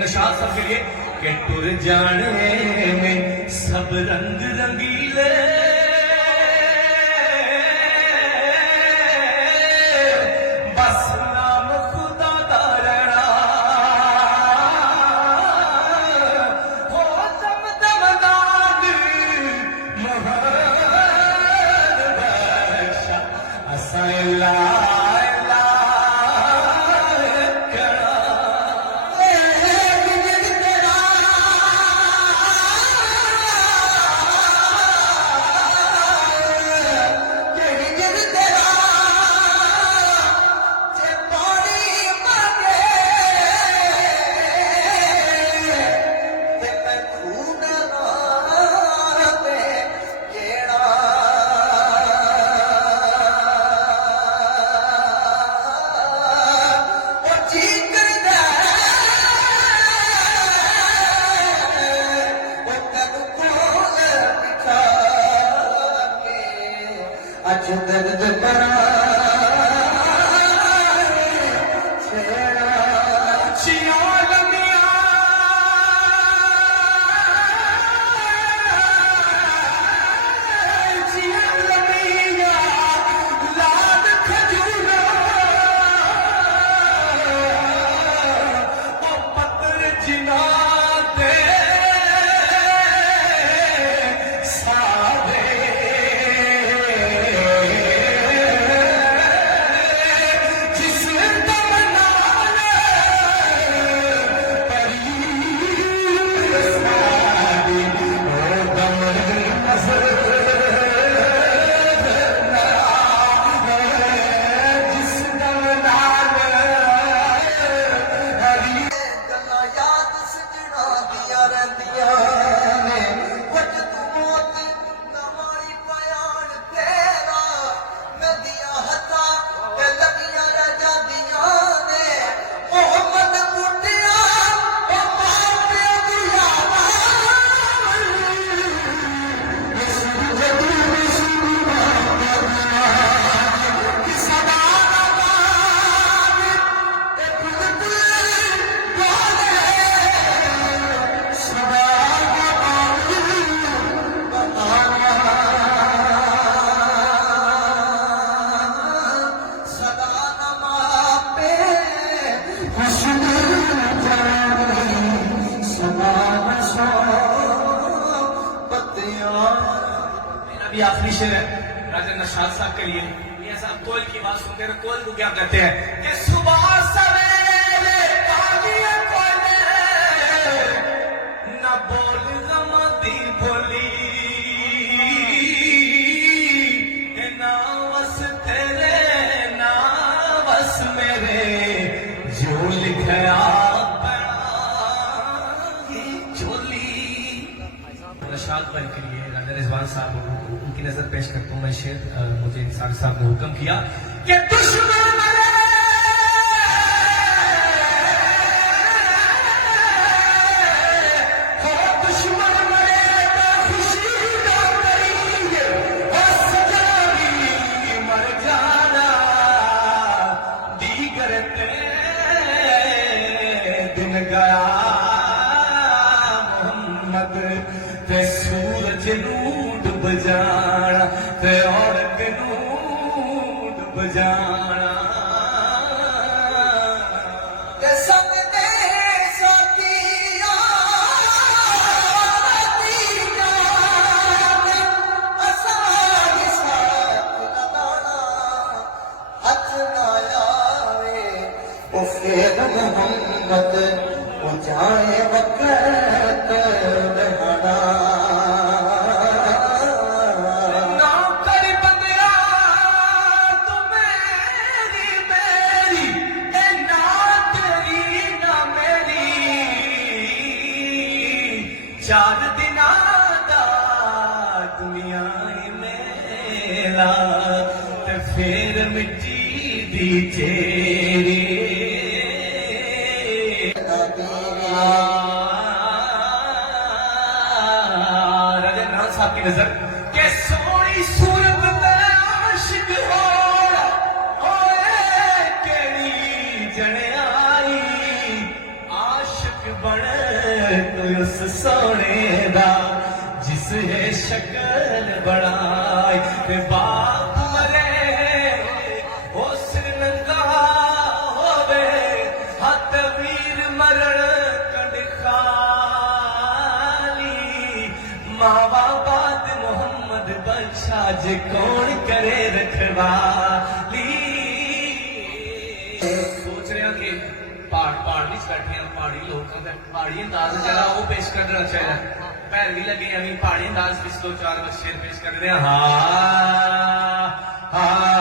नशाद सब के लिए के टुर जाने में सब रंग रंगीले बस नाम खुदा दा रहना हो दम दमदाद मोहब्बत बख्शा असा अज दर्द बड़ा आखिरी शेर है राजा नशाद साहब के लिए। ये साहब कोयल की बात सुनते हैं, कोयल को क्या कहते हैं कि सुबह सवेरे कालिया कोयले ना बोल गमती बोली ना बस तेरे ना बस मेरे जो लिखा चोली। नशाद भाई के लिए राजा रिजवान साहब उनकी नजर पेश करता हूँ मैं शेर। मुझे इंसान साहब ने हुक्म किया कि दुश्मन मरे हो दुश्मन मरे तो खुशी ना करेंगे हो सजावी मर जाना दीगर ते दिन गया मोहम्मद ते सूरज नूर बजाना ते औरत नूर बजाना ते संग दे साथिया असां साथ लगाना हथ ना आवे ओ फिर मोहम्मद ओ जाए वक्त बहाना चार दिन दुनिया मेला ते फिर मिट्टी दी चेरी राजा नाथ साहब की नजर के सोनी सूरत में आशिक हो केड़ी जने आई आशिक उस सोने दा जिस है शक्ल बनाई ते बाप मरे ओ सिर नंगा होवे हथ वीर मरण कंड खाली मावा बाद मोहम्मद बख्शा जे कौन करे रखवाली सोच रहे कि पहाड़ भी बैठे हैं पहाड़ी लोगों का पहाड़ी अंदाज जरा वो पेश करना चाहिए पैर भी लगे अभी पहाड़ी अंदाज पिछलो 4 शेर पेश कर रहे हैं हाँ हाँ